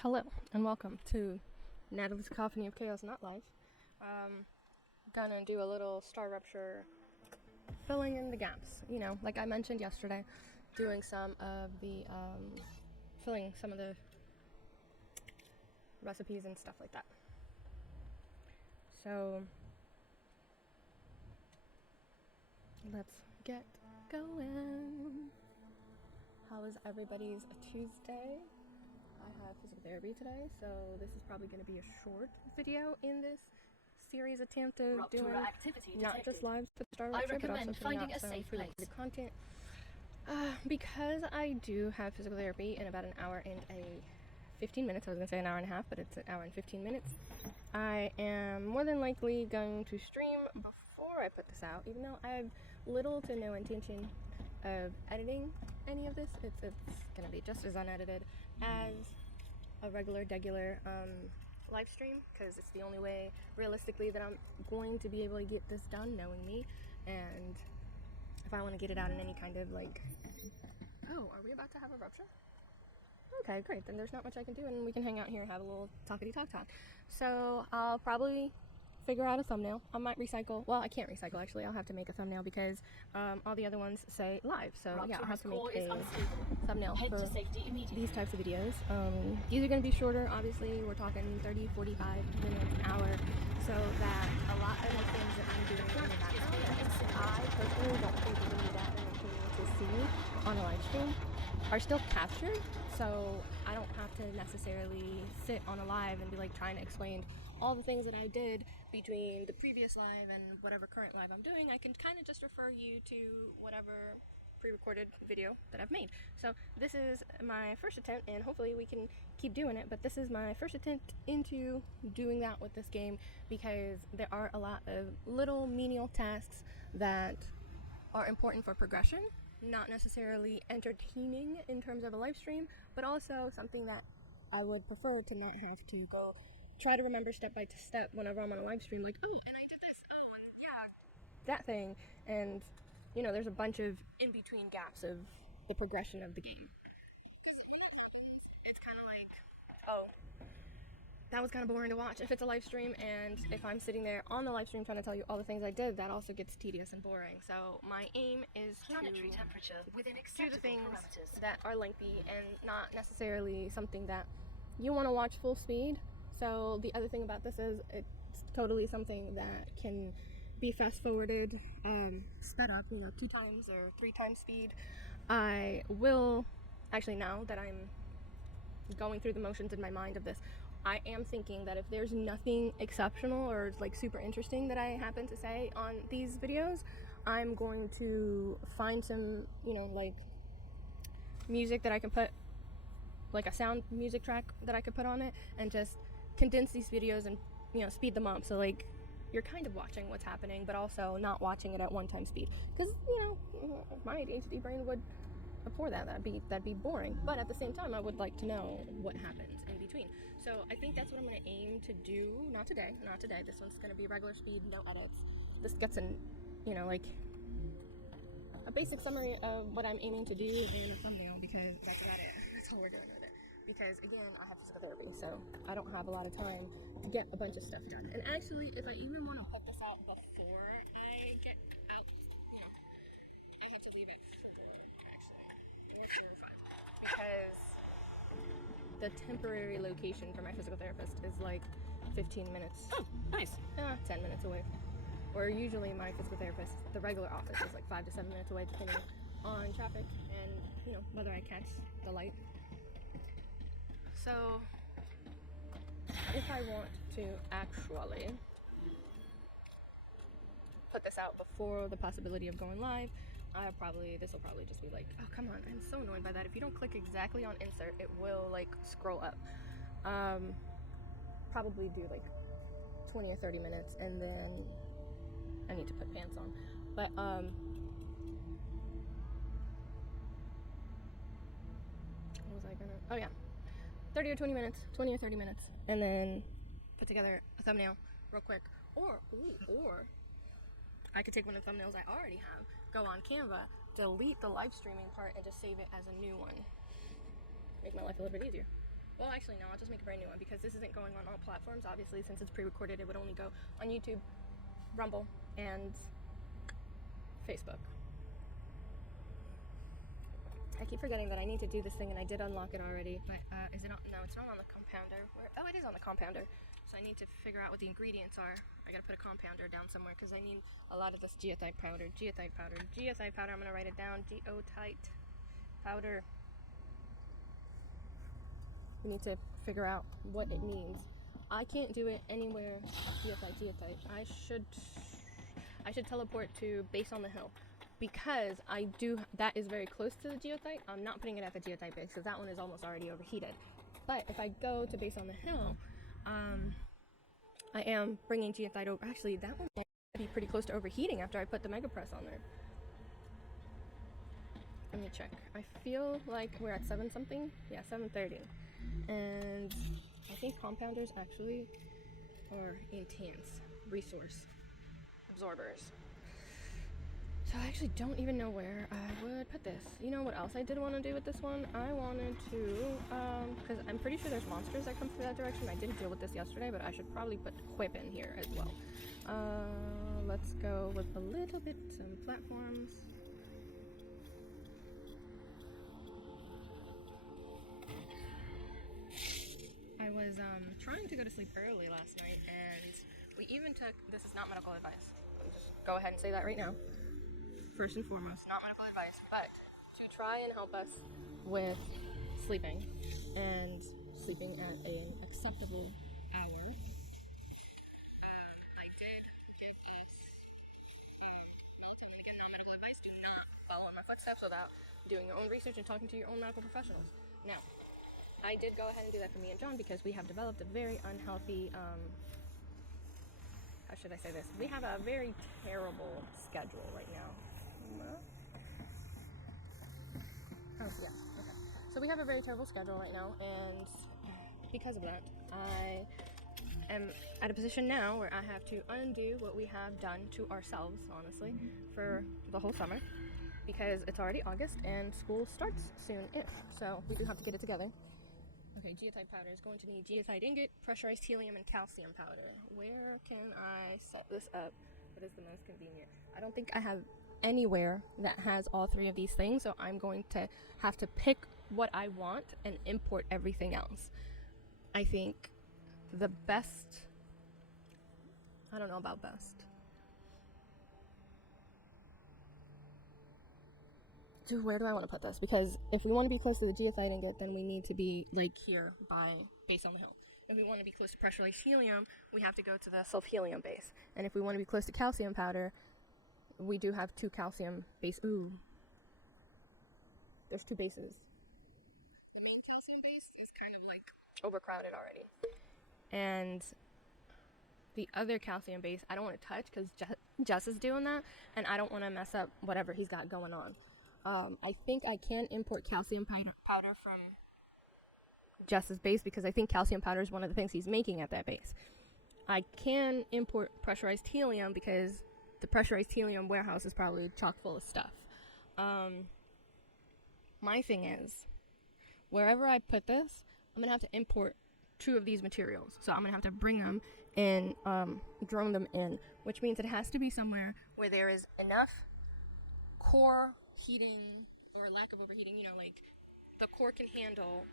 Hello and welcome to Nathaly's Cacophony of Chaos Not Life. Gonna do a little StarRupture filling in the gaps. You know, like I mentioned yesterday, doing some of the filling some of the recipes and stuff like that. So let's get going. How is everybody's Tuesday? I have physical therapy today, so this is probably going to be a short video in this series attempt of doing not just lives but StarRupture, but also putting out some pre-recorded content. Because I do have physical therapy in about an hour and 15 minutes. I was going to say an hour and a half, but it's an hour and 15 minutes. I am more than likely going to stream before I put this out, even though I have little to no intention of editing any of this. It's going to be just as unedited as a regular live stream, because it's the only way realistically that I'm going to be able to get this done, knowing me. And if I want to get it out in any kind of like, oh, are we about to have a rupture? Okay, great, then there's not much I can do and we can hang out here and have a little talkity talk. So I'll probably figure out a thumbnail. I might recycle. Well, I can't recycle actually. I'll have to make a thumbnail because all the other ones say live. So yeah, I'll have to make a thumbnail for these types of videos. These are going to be shorter. Obviously, we're talking 30, 45 minutes, an hour. So that a lot of the things that I'm doing in the background, I personally don't think you're going to be that entertaining to see on a live stream, are still captured. So I don't have to necessarily sit on a live and be like trying to explain all the things that I did between the previous live and whatever current live I'm doing. I can kind of just refer you to whatever pre-recorded video that I've made. So this is my first attempt, and hopefully we can keep doing it, but this is my first attempt into doing that with this game, because there are a lot of little menial tasks that are important for progression, not necessarily entertaining in terms of a live stream, but also something that I would prefer to not have to go try to remember step by step whenever I'm on a live stream, like, oh, and I did this, oh, and yeah, that thing. And you know, there's a bunch of in-between gaps of the progression of the game. It's kind of like, oh, that was kind of boring to watch if it's a live stream, and if I'm sitting there on the live stream trying to tell you all the things I did, that also gets tedious and boring. So my aim is to do the things that are lengthy and not necessarily something that you want to watch full speed. So the other thing about this is it's totally something that can be fast forwarded, sped up, you know, 2 times or 3 times speed. I will, actually, now that I'm going through the motions in my mind of this, I am thinking that if there's nothing exceptional or like super interesting that I happen to say on these videos, I'm going to find some, you know, like music that I can put, like a sound music track that I could put on it, and just condense these videos and, you know, speed them up. So like you're kind of watching what's happening, but also not watching it at 1 time speed, because, you know, my ADHD brain would abhor that. That'd be boring. But at the same time, I would like to know what happens in between. So I think that's what I'm going to aim to do. Not today. This one's going to be regular speed, no edits. This gets in, you know, like a basic summary of what I'm aiming to do and a thumbnail, because that's about it. That's all we're doing with it. Because again, I have physical therapy, so I don't have a lot of time to get a bunch of stuff done. And actually, if I even want to put this out before I get out, you know, I have to leave at 4, actually, or 4 or 5, because the temporary location for my physical therapist is like 15 minutes. Oh, nice. 10 minutes away. Where usually my physical therapist, the regular office, is like 5 to 7 minutes away, depending on traffic and, you know, whether I catch the light. So if I want to actually put this out before the possibility of going live, this will probably just be like, oh, come on, I'm so annoyed by that. If you don't click exactly on insert, it will like scroll up. Probably do like 20 or 30 minutes, and then I need to put pants on. But what was I gonna, oh yeah, 20 or 30 minutes, and then put together a thumbnail real quick. Or I could take one of the thumbnails I already have, go on Canva, delete the live streaming part, and just save it as a new one. Make my life a little bit easier. Well, actually, no, I'll just make a brand new one because this isn't going on all platforms. Obviously, since it's pre-recorded, it would only go on YouTube, Rumble, and Facebook. I keep forgetting that I need to do this thing, and I did unlock it already, but is it on? No, it's not on the compounder. Oh, it is on the compounder. So I need to figure out what the ingredients are. I gotta put a compounder down somewhere because I need a lot of this geothite powder. Geothite powder. Geothite powder. I'm gonna write it down. Geothite powder. We need to figure out what it means. I can't do it anywhere. Geothite. I should teleport to base on the hill. Because that is very close to the geothite. I'm not putting it at the geothite base because that one is almost already overheated. But if I go to base on the hill, I am bringing geothite over. Actually, that one might be pretty close to overheating after I put the mega press on there. Let me check. I feel like we're at 7 something. Yeah, 7:30. And I think compounders actually are intense resource absorbers. So I actually don't even know where I would put this. You know what else I did want to do with this one? I wanted to, because I'm pretty sure there's monsters that come through that direction. I didn't deal with this yesterday, but I should probably put Quip in here as well. Let's go with a little bit, some platforms. I was trying to go to sleep early last night, and we even took, this is not medical advice. I'll just go ahead and say that right now. First and foremost, not medical advice, but to try and help us with sleeping and sleeping at an acceptable hour. I did get us again, not medical advice. Do not follow in my footsteps without doing your own research and talking to your own medical professionals. Now, I did go ahead and do that for me and John because we have developed a very unhealthy, how should I say this? We have a very terrible schedule right now. Oh, yeah, okay. So we have a very terrible schedule right now, and because of that, I am at a position now where I have to undo what we have done to ourselves, honestly, for the whole summer, because it's already August and school starts soon-ish, so we do have to get it together. Okay, geothite powder is going to need geothite ingot, pressurized helium, and calcium powder. Where can I set this up that is the most convenient? I don't think I have anywhere that has all 3 of these things, so I'm going to have to pick what I want and import everything else. I think the best, I don't know about best. Dude, where do I want to put this? Because if we want to be close to the geothite ingot, then we need to be like here by base on the hill. If we want to be close to pressurized helium, we have to go to the sulfhelium base. And if we want to be close to calcium powder, we do have 2 calcium base. Ooh. There's 2 bases. The main calcium base is kind of like overcrowded already. And the other calcium base, I don't want to touch because Jess is doing that, and I don't want to mess up whatever he's got going on. I think I can import calcium powder from Jess's base because I think calcium powder is one of the things he's making at that base. I can import pressurized helium because the pressurized helium warehouse is probably chock full of stuff. My thing is, wherever I put this, I'm going to have to import 2 of these materials. So I'm going to have to bring them and drone them in, which means it has to be somewhere where there is enough core heating or lack of overheating, you know, like the core can handle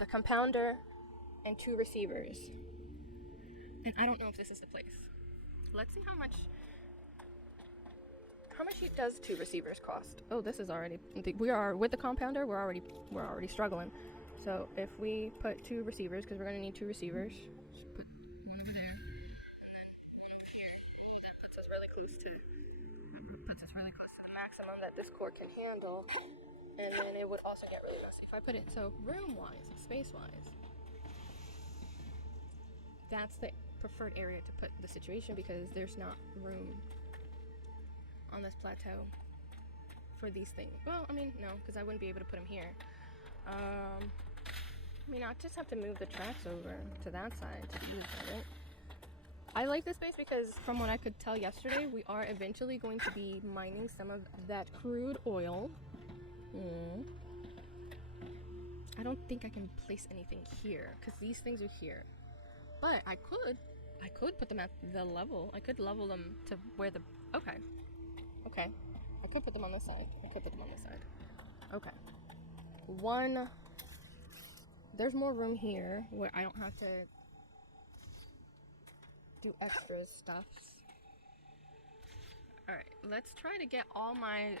the compounder and 2 receivers. And I don't know if this is the place. Let's see how much does 2 receivers cost? Oh, this is already, we are with the compounder, we're already struggling. So if we put 2 receivers, because we're going to need 2 receivers, just put one over there, and then one over here. That puts us really close to the maximum that this core can handle. And then it would also get really messy if I put it, so room-wise, space-wise, that's the preferred area to put the situation because there's not room on this plateau for these things. Well, I mean, no, because I wouldn't be able to put them here. I mean, I just have to move the tracks over to that side to use it. I like this space because from what I could tell yesterday, we are eventually going to be mining some of that crude oil. I don't think I can place anything here because these things are here. But I could put them at the level. I could level them to where the, okay. I could put them on this side. Okay. One, there's more room here where I don't have to do extra stuffs. Alright, let's try to get all my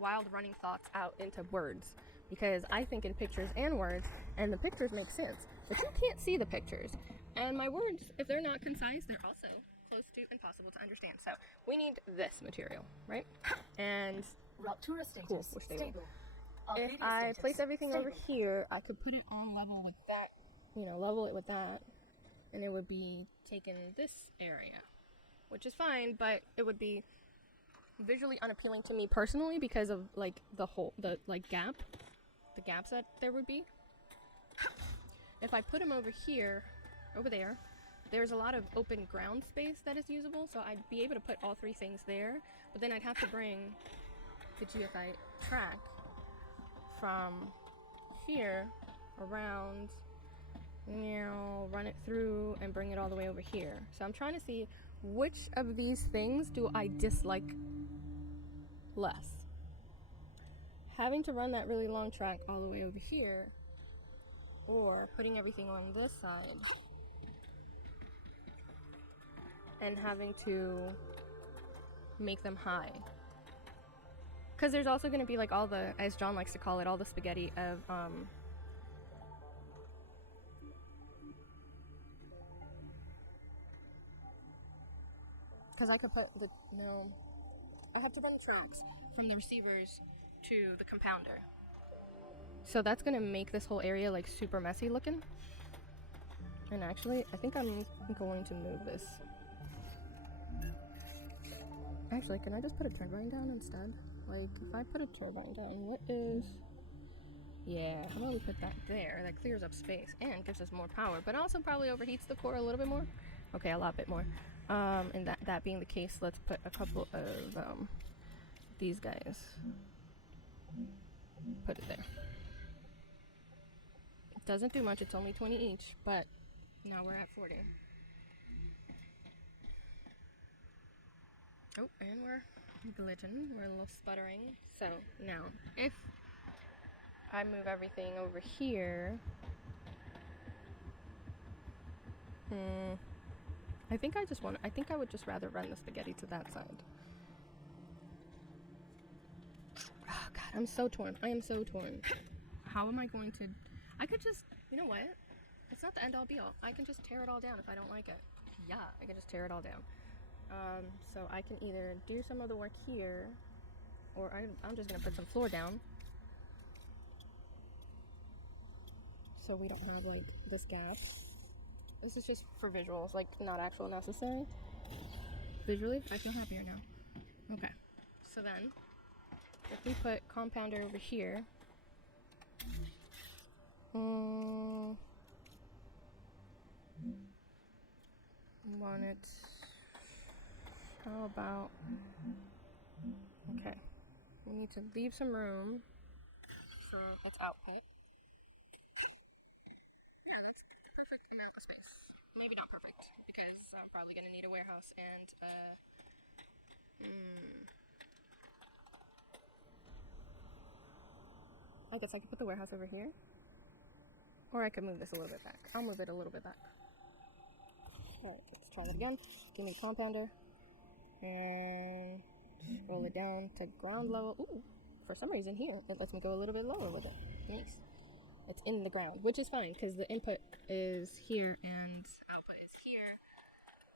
wild running thoughts out into words. Because I think in pictures and words, and the pictures make sense. But you can't see the pictures. And my words, if they're not concise, they're also close to impossible to understand. So we need this material, right? And Rupture status. Cool, we're stable. If Arcadia I status. place everything Stable. over here, I could put it on level with that, you know, level it with that, and it would be taking this area, which is fine, but it would be visually unappealing to me personally because of like the gaps that there would be. If I put them over here, over there, there's a lot of open ground space that is usable, so I'd be able to put all three things there, but then I'd have to bring the geothite track from here around, you know, run it through and bring it all the way over here. So I'm trying to see which of these things do I dislike less. Having to run that really long track all the way over here, or putting everything on this side and having to make them high. Because there's also going to be like all the, as John likes to call it, all the spaghetti of because I could put the, no, I have to run the tracks from the receivers to the compounder. So that's going to make this whole area like super messy looking. And actually, I think I'm going to move this. Actually, can I just put a turbine down instead? Like, if I put a turbine down, what is... Yeah, how about we put that there? That clears up space and gives us more power, but also probably overheats the core a little bit more. Okay, a lot bit more. And that being the case, let's put a couple of these guys. Put it there. It doesn't do much, it's only 20 each, but now we're at 40. Oh, and we're glitching. We're a little sputtering. So now, if I move everything over here, I think I would just rather run the spaghetti to that side. Oh God, I'm so torn. I am so torn. How am I going to? I could just, you know what? It's not the end all be all. I can just tear it all down if I don't like it. Yeah, I can just tear it all down. So I can either do some of the work here, or I'm just gonna put some floor down. So we don't have like this gap. This is just for visuals, like not actual necessary. Visually, I feel happier now. Okay, so then if we put compounder over here, want it, how about, okay, we need to leave some room for its output. Yeah, that's perfect amount of space. Maybe not perfect, because I'm probably going to need a warehouse and, I guess I could put the warehouse over here. Or I could move this a little bit back. I'll move it a little bit back. Alright, let's try that again. Give me a compounder. And scroll it down to ground level. Ooh, for some reason here, it lets me go a little bit lower with it. Nice. It's in the ground, which is fine because the input is here and output is here.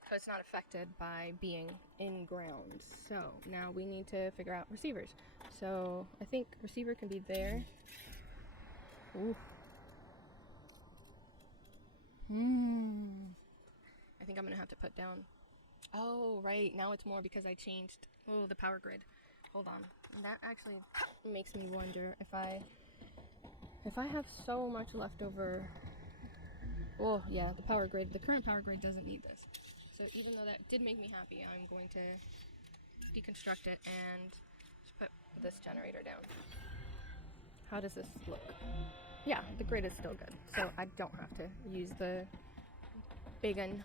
So it's not affected by being in ground. So now we need to figure out receivers. So I think receiver can be there. Ooh. I think I'm gonna have to put down. Oh, right, now it's more because I changed, the power grid. Hold on, that actually makes me wonder if I have so much left over. Well, yeah, the current power grid doesn't need this. So even though that did make me happy, I'm going to deconstruct it and just put this generator down. How does this look? yeah, the grid is still good, so I don't have to use the big one.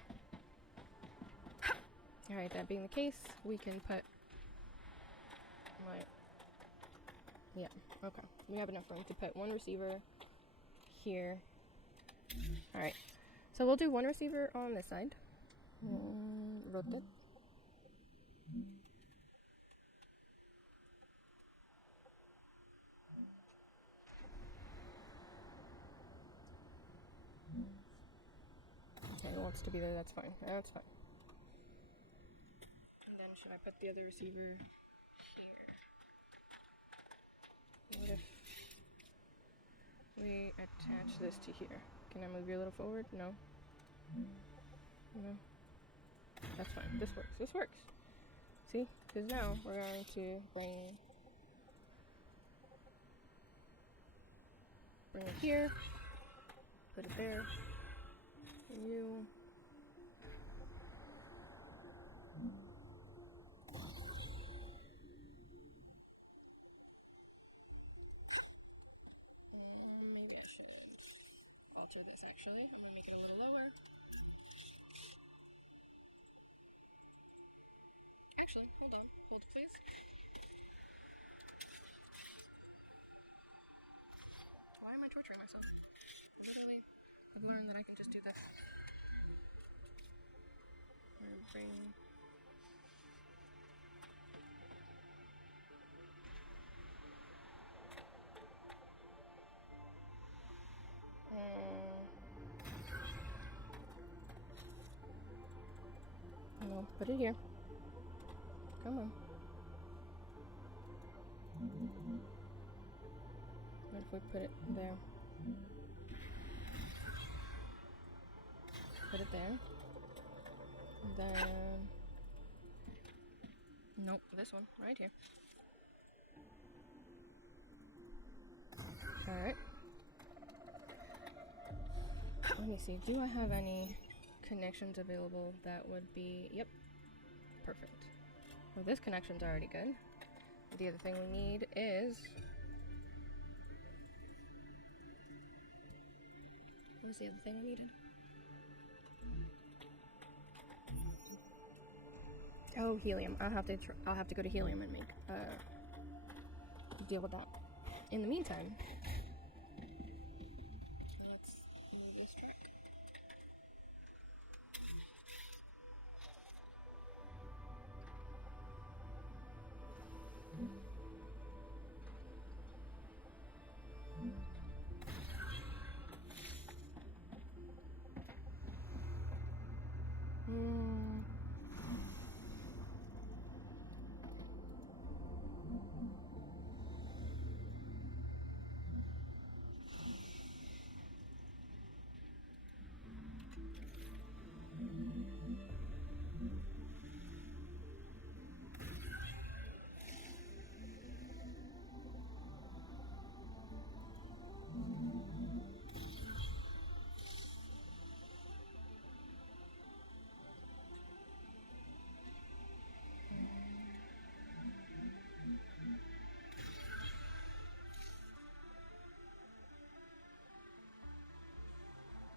Alright, that being the case, we can put, like, yeah, okay. We have enough room to put one receiver here. Alright, so we'll do one receiver on this side. Rotate. Okay, it wants to be there, that's fine. That's fine. And then should I put the other receiver here? What if we attach this to here? Can I move you a little forward? No. No. That's fine. This works. This works. See? Because now we're going to bring it here. Put it there. You. Maybe I should alter this actually. I'm going to make it a little lower. Actually, hold on. Hold please. Why am I torturing myself? Literally, I've learned that I can just do that. Bring. No, put it here. Come on. What if we put it there? Put it there. And then... Nope, this one, right here. Alright. Let me see, do I have any connections available that would be... Yep. Perfect. Well, this connection's already good. The other thing we need is... What was the other thing we needed? Oh, helium. I'll have to go to helium and make deal with that. In the meantime, let's move this track.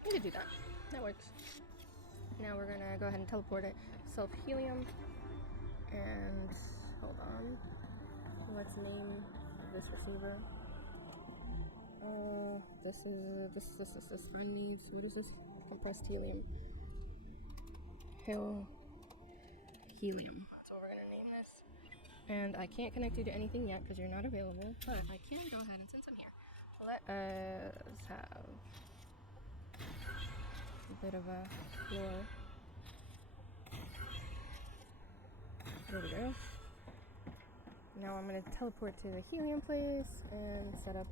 We could do that. That works. Now we're gonna go ahead and teleport it. Self-helium. And hold on. Let's name this receiver. This friend needs, what is this? Compressed helium. Helium. That's what we're gonna name this. And I can't connect you to anything yet because you're not available, but I can go ahead and since I'm here, let us have a bit of a floor. There we go. Now I'm going to teleport to the helium place and set up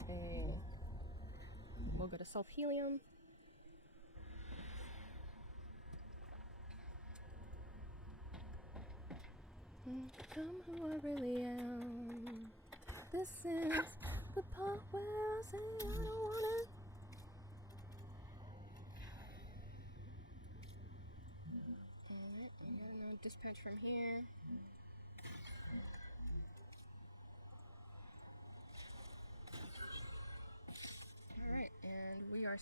we'll go to self-helium. Come who I really am. This is the part where I say I don't wanna. Alright, we got another dispatch from here. Alright,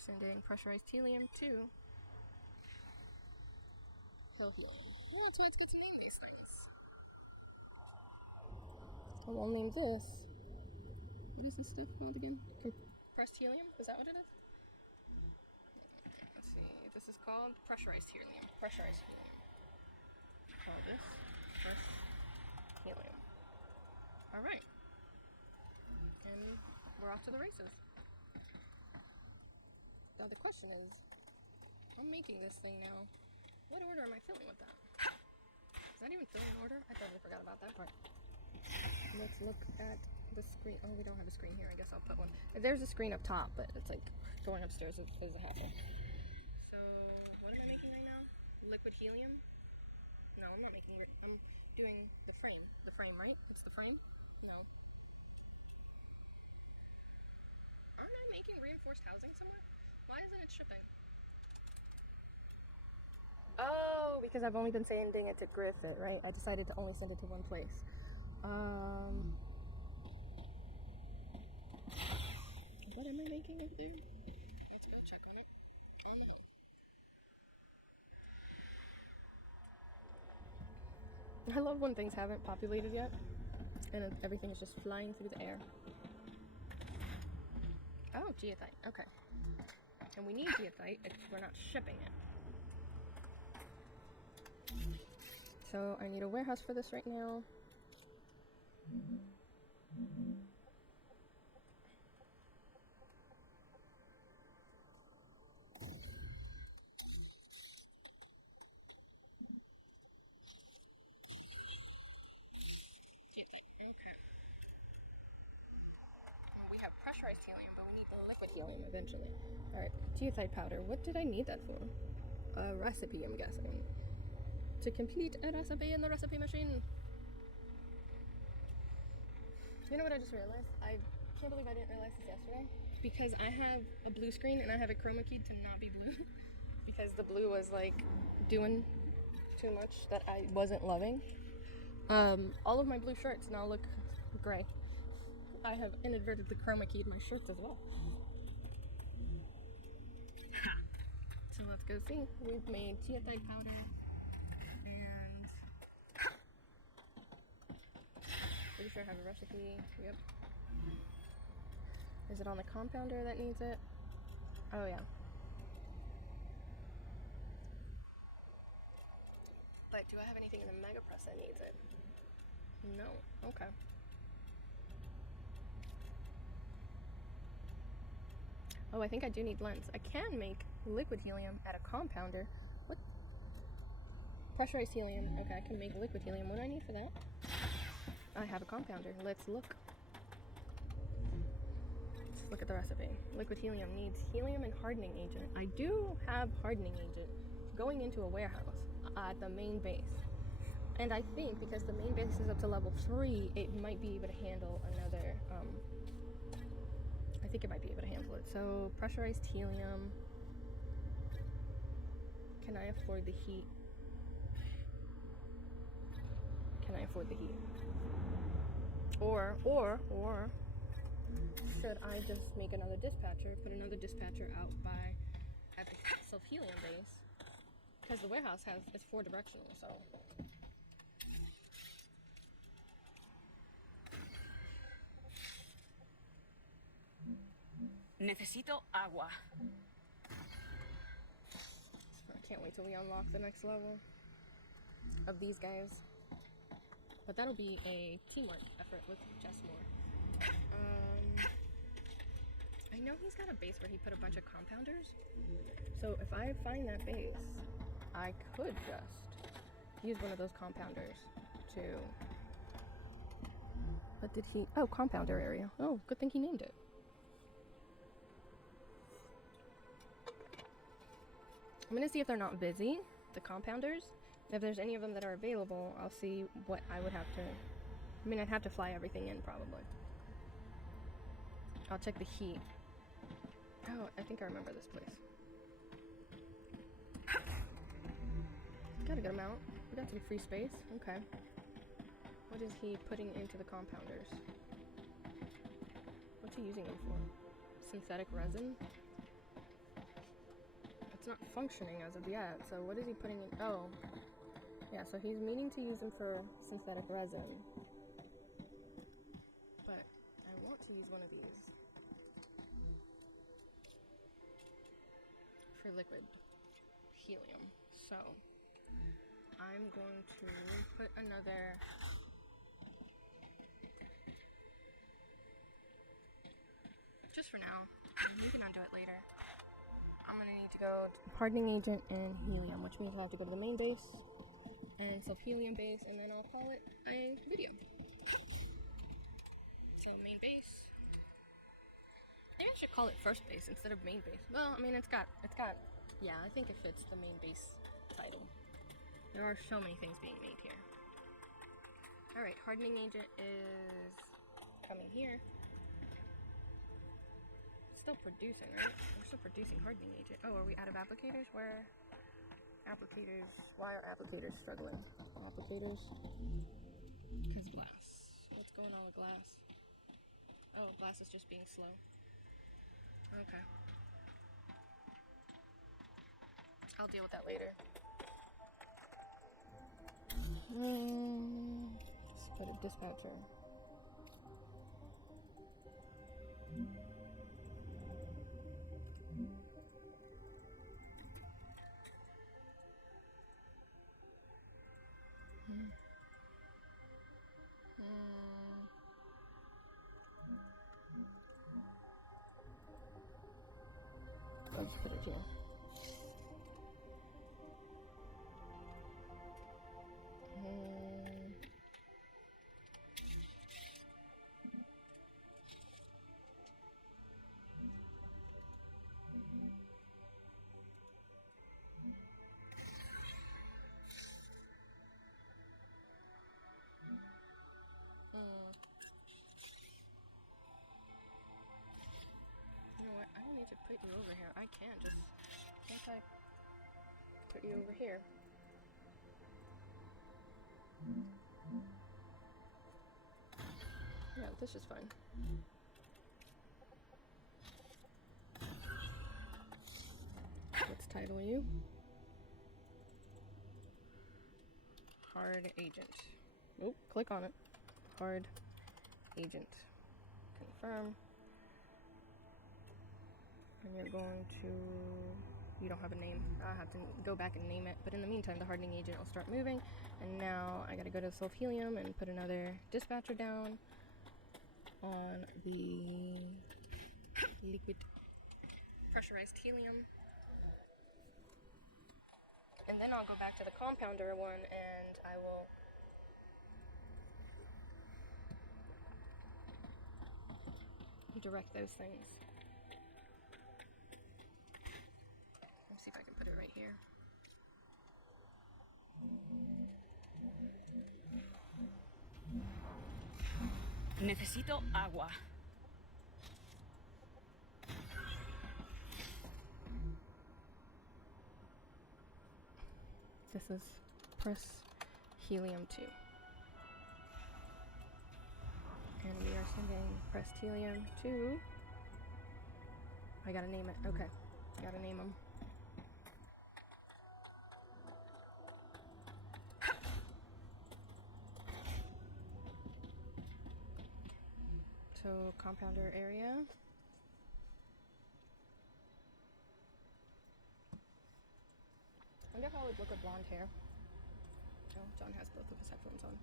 sending pressurized helium to hill helium. Oh, that's why it's got some nice things. Oh, I'll name this. What is this stuff called again? Compressed helium? Is that what it is? Let's see. This is called pressurized helium. Pressurized helium. Call this compressed helium. All right. And we're off to the races. Now the question is, I'm making this thing now. What order am I filling with that? Is that even filling in order? I totally forgot about that part. Let's look at the screen. Oh, we don't have a screen here. I guess I'll put one. There's a screen up top, but it's like going upstairs is a hassle. So, what am I making right now? Liquid helium? No, I'm not making it. I'm doing the frame. The frame, right? It's the frame? No. Aren't I making reinforced housing somewhere? Why isn't it shipping? Oh, because I've only been sending it to Griffith, right? I decided to only send it to one place. What am I making it there? Let's go check on it. On the home. I love when things haven't populated yet, and everything is just flying through the air. Oh, geothite. Okay. And we need geothite if we're not shipping it. So I need a warehouse for this right now. Okay. We have pressurized helium, but we need the liquid helium eventually. Alright, geothite powder. What did I need that for? A recipe, I'm guessing. To complete a recipe in the recipe machine. You know what I just realized? I can't believe I didn't realize this yesterday. Because I have a blue screen and I have a chroma keyed to not be blue. Because the blue was like doing too much that I wasn't loving. All of my blue shirts now look gray. I have inadvertently chroma keyed my shirts as well. So let's go see. We've made geothite powder and pretty sure I have a recipe. Yep. Is it on the compounder that needs it? Oh yeah. But do I have anything in the mega press that needs it? No. Okay. Oh, I think I do need lens. I can make liquid helium at a compounder. What? Pressurized helium. Okay, I can make liquid helium. What do I need for that? I have a compounder. Let's look. Let's look at the recipe. Liquid helium needs helium and hardening agent. I do have hardening agent going into a warehouse at the main base. And I think because the main base is up to level 3, it might be able to handle another, I think it might be able to handle it. So, pressurized helium. Can I afford the heat? Can I afford the heat? Or should I just make another dispatcher, put another dispatcher out by at the self-helium base? Because the warehouse it's 4 directional, so. Necesito agua. I can't wait till we unlock the next level of these guys. But that'll be a teamwork effort with Jess Moore. I know he's got a base where he put a bunch of compounders. So if I find that base, I could just use one of those compounders to... What did he... Oh, compounder area. Oh, good thing he named it. I'm gonna see if they're not busy, the compounders. If there's any of them that are available, I'll see what I would have to... I mean, I'd have to fly everything in, probably. I'll check the heat. Oh, I think I remember this place. Got a good amount. We got some free space. Okay. What is he putting into the compounders? What's he using them for? Synthetic resin? It's not functioning as of yet, so what is he putting in? Oh, yeah, so he's meaning to use them for synthetic resin. But I want to use one of these for liquid helium. So I'm going to put another just for now. We can undo it later. I'm gonna need to go hardening agent and helium, which means I have to go to the main base and self-helium base, and then I'll call it a video. So main base. Maybe I should call it first base instead of main base. Well, I mean, it's got, yeah, I think it fits the main base title. There are so many things being made here. All right, hardening agent is coming here. It's still producing, right? We're still producing hardening agent. Oh, are we out of applicators? Where? Applicators. Why are applicators struggling? Applicators. Because glass. What's going on with glass? Oh, glass is just being slow. Okay. I'll deal with that later. Let's put a dispatcher. I'll just put it here. You know what? I don't need to put you over here. I can just, once I put you over here. Yeah, this is fine. Let's title you Hard Agent. Oh, click on it. Hard Agent. Confirm. And you're going to, you don't have a name. I'll have to go back and name it. But in the meantime, the hardening agent will start moving. And now I gotta go to the self-helium and put another dispatcher down on the liquid pressurized helium. And then I'll go back to the compounder one and I will direct those things. Let's see if I can put it right here. Necesito agua. This is press helium 2. And we are sending pressed helium to, I gotta name it. Okay, gotta name them. So compounder area. I wonder how it would look with blonde hair. Oh, John has both of his headphones on.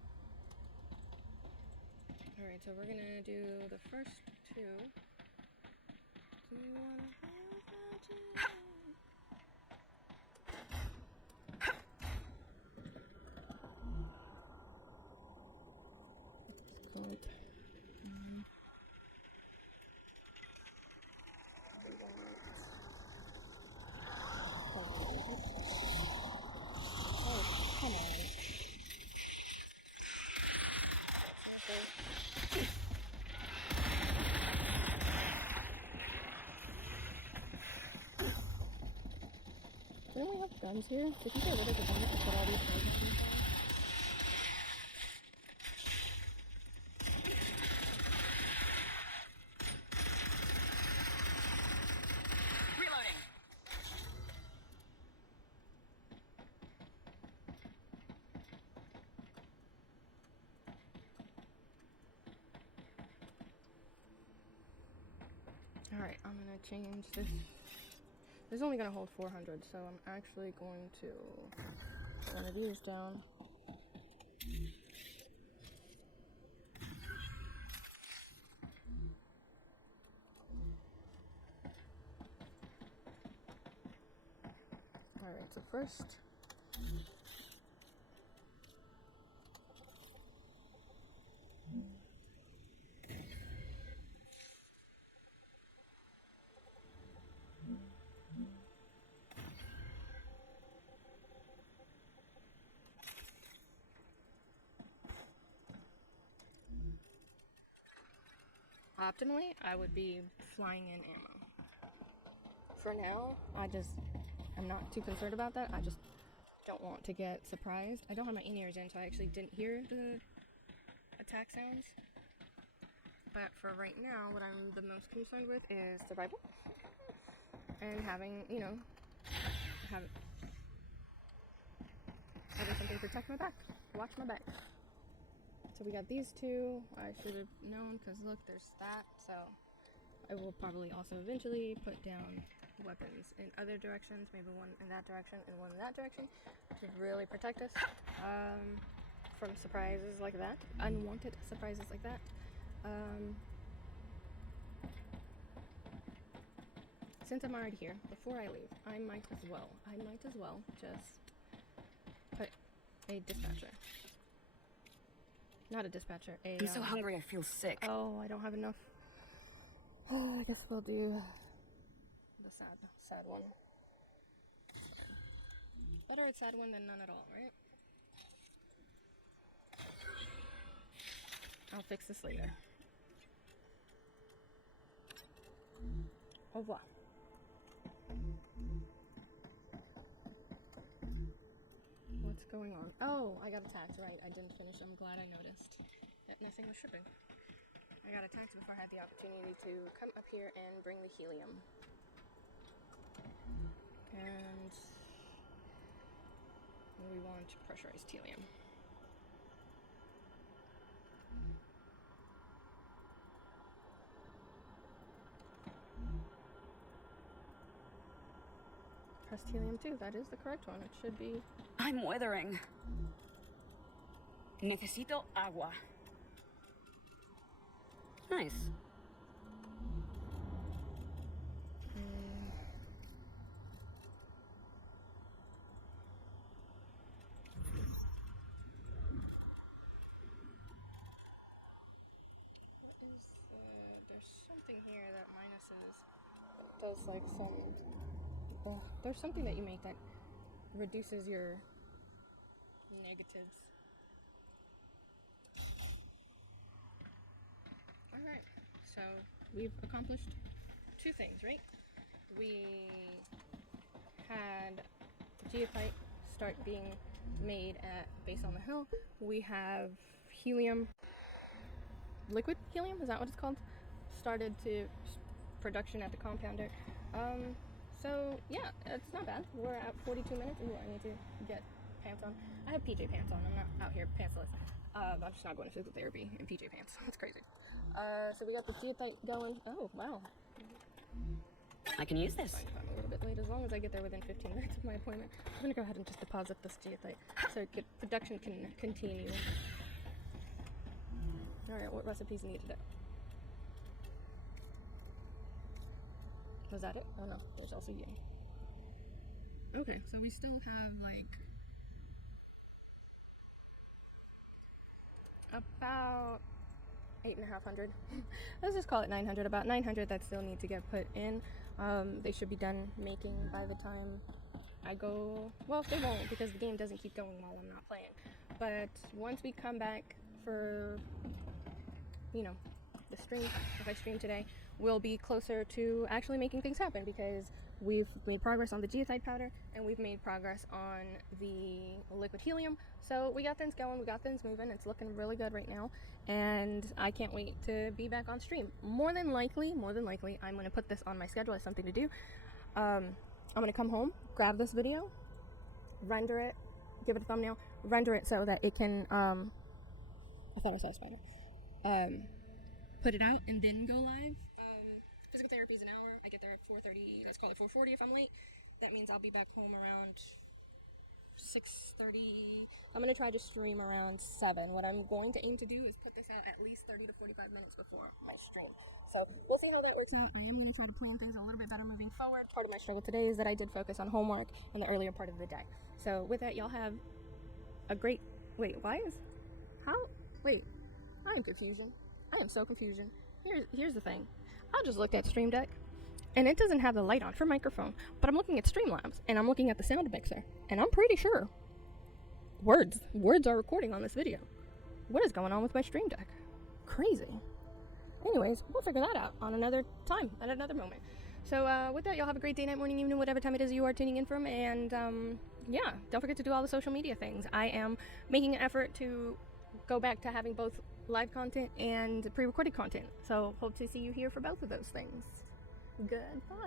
Alright, so we're gonna do the first two. Do you wanna have magic? Scope. Come on. Don't we have guns here? Did you get rid of the guns to put all these things on? Reloading. Alright, I'm gonna change this. This is only gonna hold 400, so I'm actually going to put one of these down. Alright, so first, optimally, I would be flying in ammo. For now, I'm not too concerned about that. I just don't want to get surprised. I don't have my in-ears in, so I actually didn't hear the attack sounds. But for right now, what I'm the most concerned with is survival. And having, you know, having something to protect my back. Watch my back. So we got these two. I should have known, because look, there's that. So I will probably also eventually put down weapons in other directions, maybe one in that direction and one in that direction, to really protect us from surprises like that, unwanted surprises like that. Since I'm already here, before I leave, I might as well just put a dispatcher. Not a dispatcher, a... I'm so hungry I feel sick. Oh, I don't have enough. Oh, I guess we'll do the sad one. Better a sad one than none at all, right? I'll fix this later. Au revoir. What's going on? Oh, I got attacked, right. I didn't finish. I'm glad I noticed that nothing was shipping. I got attacked before I had the opportunity to come up here and bring the helium. And we want pressurized helium. Pressed helium 2, that is the correct one. It should be. I'm weathering. Necesito agua. Nice. There's something here that minuses. Does like some. There's something that you make that reduces your negatives. Alright, so we've accomplished two things, right? We had geothite start being made at base on the hill. We have helium, liquid helium, is that what it's called? Started to production at the compounder. So yeah, it's not bad. We're at 42 minutes. Ooh, I need to get pants on. I have PJ pants on. I'm not out here pantsless. I'm just not going to physical therapy in PJ pants. It's crazy. So we got the geothite going. Oh, wow. I can use this. I'm a little bit late. As long as I get there within 15 minutes of my appointment, I'm going to go ahead and just deposit this geothite so production can continue. Alright, what recipes needed it? Was that it? Oh no, there's also yin. Okay, so we still have like about 8,500. Let's just call it 900. About 900 that still need to get put in. They should be done making by the time I go. Well, they won't, because the game doesn't keep going while I'm not playing. But once we come back for, you know, the stream, if I stream today, we'll be closer to actually making things happen, because we've made progress on the geothite powder and we've made progress on the liquid helium. So we got things going, we got things moving. It's looking really good right now, and I can't wait to be back on stream. More than likely, I'm going to put this on my schedule as something to do. I'm going to come home, grab this video, render it, give it a thumbnail, render it so that it can, I thought I saw a spider. Put it out and then go live. Physical physical therapy is an hour. I get there at 4:30. Let's call it 4:40 if I'm late. That means I'll be back home around 6:30. I'm going to try to stream around 7. What I'm going to aim to do is put this out at least 30 to 45 minutes before my stream. So we'll see how that works out. I am going to try to plan things a little bit better moving forward. Part of my struggle today is that I did focus on homework in the earlier part of the day. So with that, y'all have a great... Wait, why is... How? Wait. I am confusion. I am so confusion. Here's the thing. I just looked at Stream Deck, and it doesn't have the light on for microphone, but I'm looking at Streamlabs, and I'm looking at the sound mixer, and I'm pretty sure words are recording on this video. What is going on with my Stream Deck? Crazy. Anyways, we'll figure that out on another time, at another moment. So with that, y'all have a great day, night, morning, evening, whatever time it is you are tuning in from, and yeah, don't forget to do all the social media things. I am making an effort to go back to having both live content and pre-recorded content, so hope to see you here for both of those things. Goodbye.